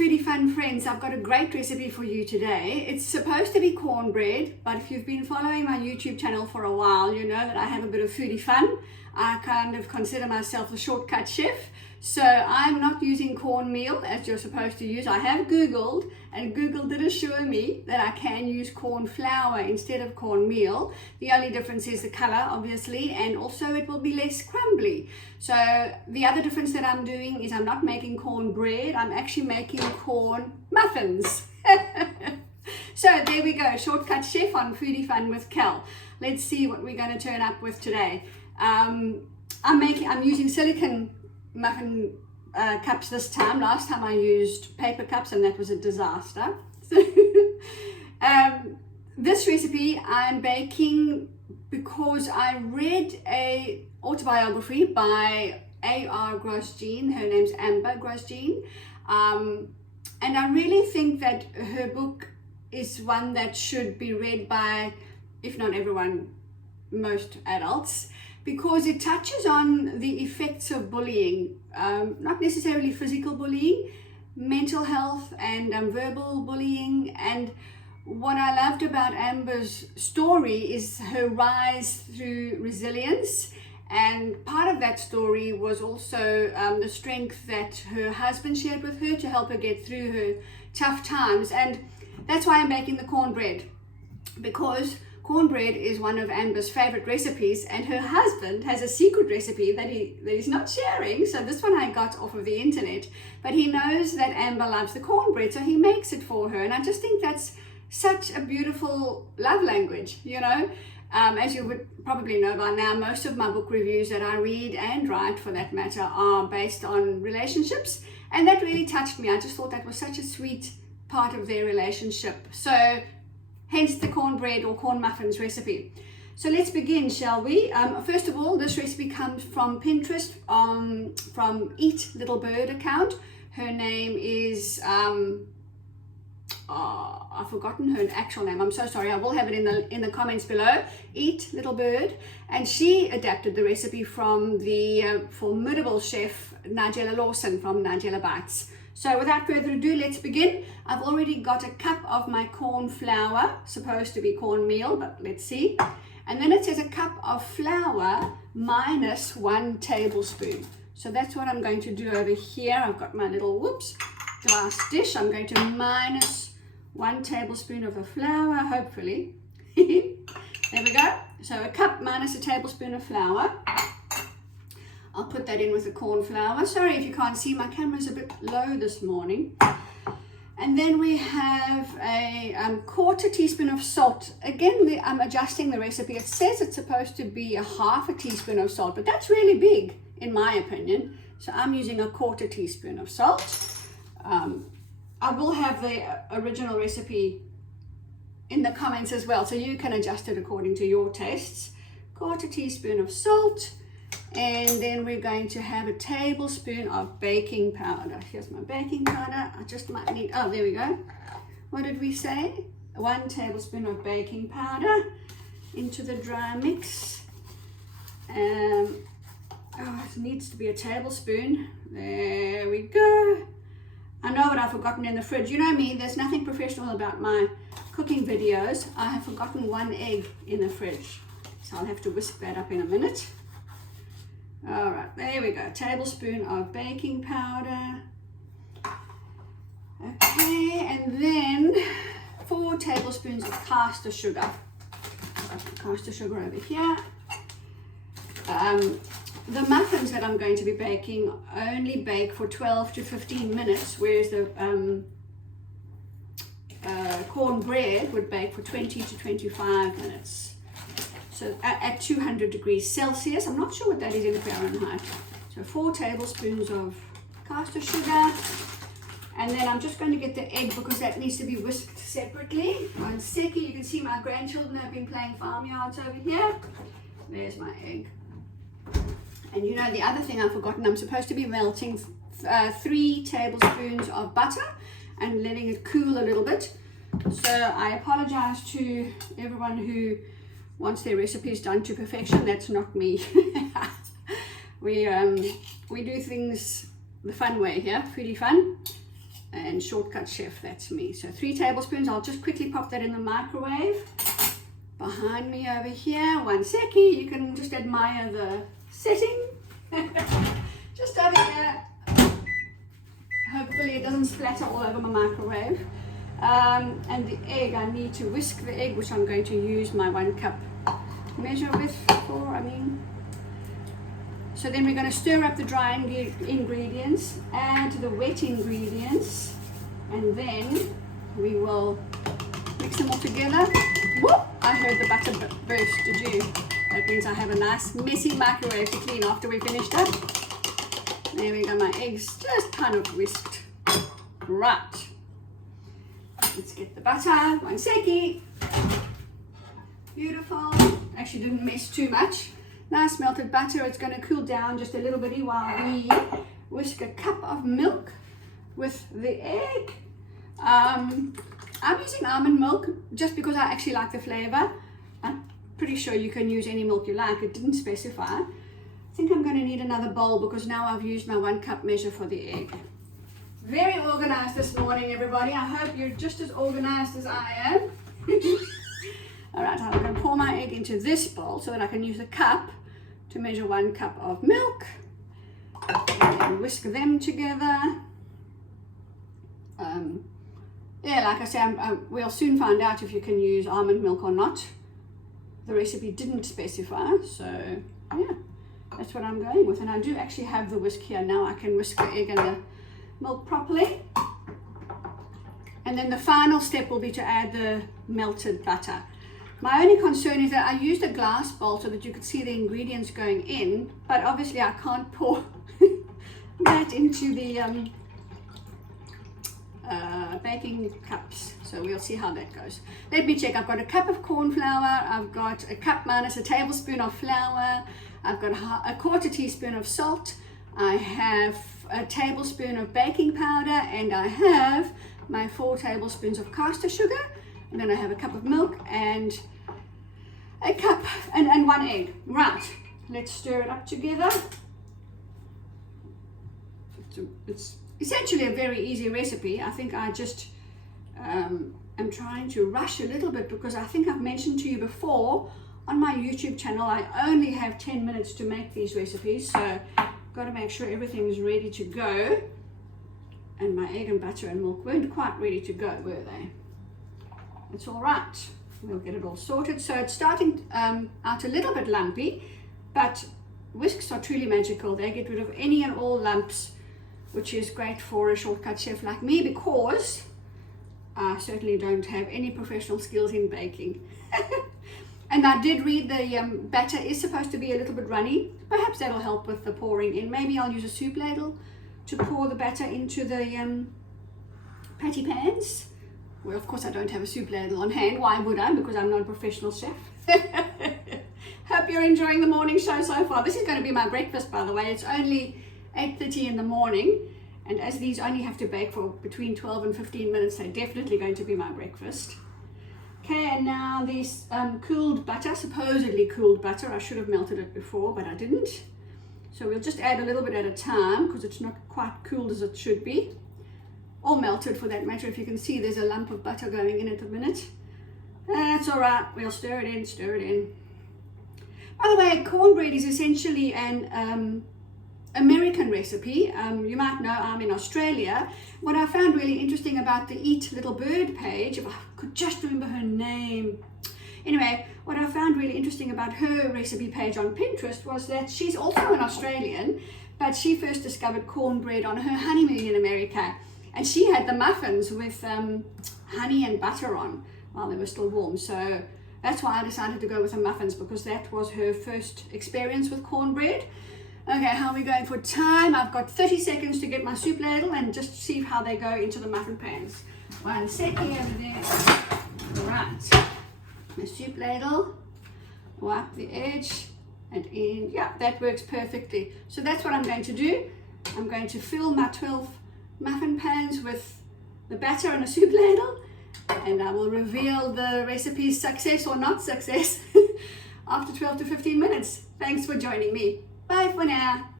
foodie fun friends, I've got a great recipe for you today. It's supposed to be cornbread, but if you've been following my YouTube channel for a while, you know that I have a bit of foodie fun. I kind of consider myself a shortcut chef. So I'm not using cornmeal as you're supposed to use. I have Googled, and Google did assure me that I can use corn flour instead of cornmeal. The only difference is the color, obviously, and also it will be less crumbly. So the other difference that I'm doing is I'm not making cornbread, I'm actually making corn muffins. So there we go, shortcut chef on Foodie Fun with Kel. Let's see what we're going to turn up with today. I'm using silicone muffin cups this time. Last time I used paper cups and that was a disaster. So this recipe I'm baking because I read a autobiography by A.R. Grosjean. Her name's Amber Grosjean, and I really think that her book is one that should be read by, if not everyone, most adults, because it touches on the effects of bullying, not necessarily physical bullying, mental health and verbal bullying. And what I loved about Amber's story is her rise through resilience, and part of that story was also the strength that her husband shared with her to help her get through her tough times. And that's why I'm making the cornbread, because cornbread is one of Amber's favorite recipes, and her husband has a secret recipe that he's not sharing. So this one I got off of the internet, but he knows that Amber loves the cornbread, so he makes it for her. And I just think that's such a beautiful love language, you know. As you would probably know by now, most of my book reviews that I read and write, for that matter, are based on relationships, and that really touched me. I just thought that was such a sweet part of their relationship. So hence the cornbread or corn muffins recipe. So let's begin, shall we? First of all, this recipe comes from Pinterest, from Eat Little Bird account. Her name is, I've forgotten her actual name. I'm so sorry. I will have it in the comments below. Eat Little Bird. And she adapted the recipe from the formidable chef Nigella Lawson from Nigella Bites. So without further ado, let's begin. I've already got a cup of my corn flour, supposed to be cornmeal, but let's see. And then it says a cup of flour minus 1 tablespoon. So that's what I'm going to do over here. I've got my little, glass dish. I'm going to minus 1 tablespoon of the flour, hopefully. There we go. So a cup minus a tablespoon of flour. I'll put that in with the corn flour. Sorry if you can't see, my camera's a bit low this morning. And then we have a 1/4 teaspoon of salt. Again, I'm adjusting the recipe. It says it's supposed to be a 1/2 teaspoon of salt, but that's really big in my opinion. So I'm using a 1/4 teaspoon of salt. I will have the original recipe in the comments as well, so you can adjust it according to your tastes. 1/4 teaspoon of salt. And then we're going to have a tablespoon of baking powder. Here's my baking powder. I just might need, oh, there we go. What did we say? 1 tablespoon of baking powder into the dry mix. Oh, it needs to be a tablespoon. There we go. I know what I've forgotten in the fridge. You know me, there's nothing professional about my cooking videos. I have forgotten 1 egg in the fridge. So I'll have to whisk that up in a minute. All right, there we go. A tablespoon of baking powder. Okay, and then 4 tablespoons of caster sugar. Caster sugar over here. The muffins that I'm going to be baking only bake for 12 to 15 minutes, whereas the cornbread would bake for 20 to 25 minutes. So at 200 degrees Celsius. I'm not sure what that is in Fahrenheit. So 4 tablespoons of caster sugar. And then I'm just going to get the egg because that needs to be whisked separately. 1 second. You can see my grandchildren have been playing farmyards over here. There's my egg. And you know the other thing I've forgotten, I'm supposed to be melting 3 tablespoons of butter and letting it cool a little bit. So I apologize to everyone who wants their recipes done to perfection. That's not me. We do things the fun way here, foodie fun. and Shortcut Chef, that's me. So 3 tablespoons. I'll just quickly pop that in the microwave. Behind me over here, 1 second. You can just admire the setting. Just over here. Hopefully it doesn't splatter all over my microwave. And the egg, I need to whisk the egg, which I'm going to use my 1 cup measure with So then we're going to stir up the dry ingredients, add the wet ingredients, and then we will mix them all together. Whoop! I heard the butter burst, did you? That means I have a nice messy microwave to clean after we finished up. There we go, my eggs just kind of whisked. Right. Let's get the butter. 1 second. Beautiful. Actually didn't mess too much. Nice melted butter. It's going to cool down just a little bit while we whisk a cup of milk with the egg. I'm using almond milk just because I actually like the flavor. I'm pretty sure you can use any milk you like. It didn't specify. I think I'm going to need another bowl because now I've used my 1 cup measure for the egg. Very organized this morning, everybody. I hope you're just as organized as I am. All right, I'm going to pour my egg into this bowl so that I can use a cup to measure 1 cup of milk. And then whisk them together. Yeah, like I said, we'll soon find out if you can use almond milk or not. The recipe didn't specify, so yeah, that's what I'm going with. And I do actually have the whisk here now. I can whisk the egg and the milk properly. And then the final step will be to add the melted butter. My only concern is that I used a glass bowl so that you could see the ingredients going in, but obviously I can't pour that into the baking cups, so we'll see how that goes. Let me check. I've got a cup of corn flour, I've got a cup minus a tablespoon of flour, I've got a 1/4 teaspoon of salt, I have a tablespoon of baking powder, and I have my 4 tablespoons of caster sugar, and then I have a cup of milk and a cup and 1 egg. Right, let's stir it up together. It's essentially a very easy recipe. I think I just am trying to rush a little bit because I think I've mentioned to you before on my YouTube channel I only have 10 minutes to make these recipes, so I've got to make sure everything is ready to go. And my egg and butter and milk weren't quite ready to go, were they? It's all right. We'll get it all sorted. So it's starting out a little bit lumpy, but whisks are truly magical. They get rid of any and all lumps, which is great for a shortcut chef like me because I certainly don't have any professional skills in baking. And I did read the batter is supposed to be a little bit runny. Perhaps that'll help with the pouring in. Maybe I'll use a soup ladle to pour the batter into the patty pans. Well, of course I don't have a soup ladle on hand. Why would I? Because I'm not a professional chef. Hope you're enjoying the morning show so far. This is going to be my breakfast, by the way. It's only 8:30 in the morning, and as these only have to bake for between 12 and 15 minutes, they're definitely going to be my breakfast. Okay, and now this cooled butter, supposedly cooled butter. I should have melted it before, but I didn't. So we'll just add a little bit at a time because it's not quite cooled as it should be. Or melted for that matter. If you can see, there's a lump of butter going in at the minute. That's all right. We'll stir it in, stir it in. By the way, cornbread is essentially an American recipe. You might know I'm in Australia. What I found really interesting about the Eat Little Bird page, if I could just remember her name. Anyway, what I found really interesting about her recipe page on Pinterest was that she's also an Australian, but she first discovered cornbread on her honeymoon in America. And she had the muffins with honey and butter on while they were still warm. So that's why I decided to go with the muffins, because that was her first experience with cornbread. Okay, how are we going for time? I've got 30 seconds to get my soup ladle and just see how they go into the muffin pans. 1 second over there. Right, my soup ladle, wipe the edge and in. Yeah, that works perfectly. So that's what I'm going to do. I'm going to fill my 12 muffin pans with the batter and a soup ladle, and I will reveal the recipe's success or not success after 12 to 15 minutes. Thanks for joining me. Bye for now.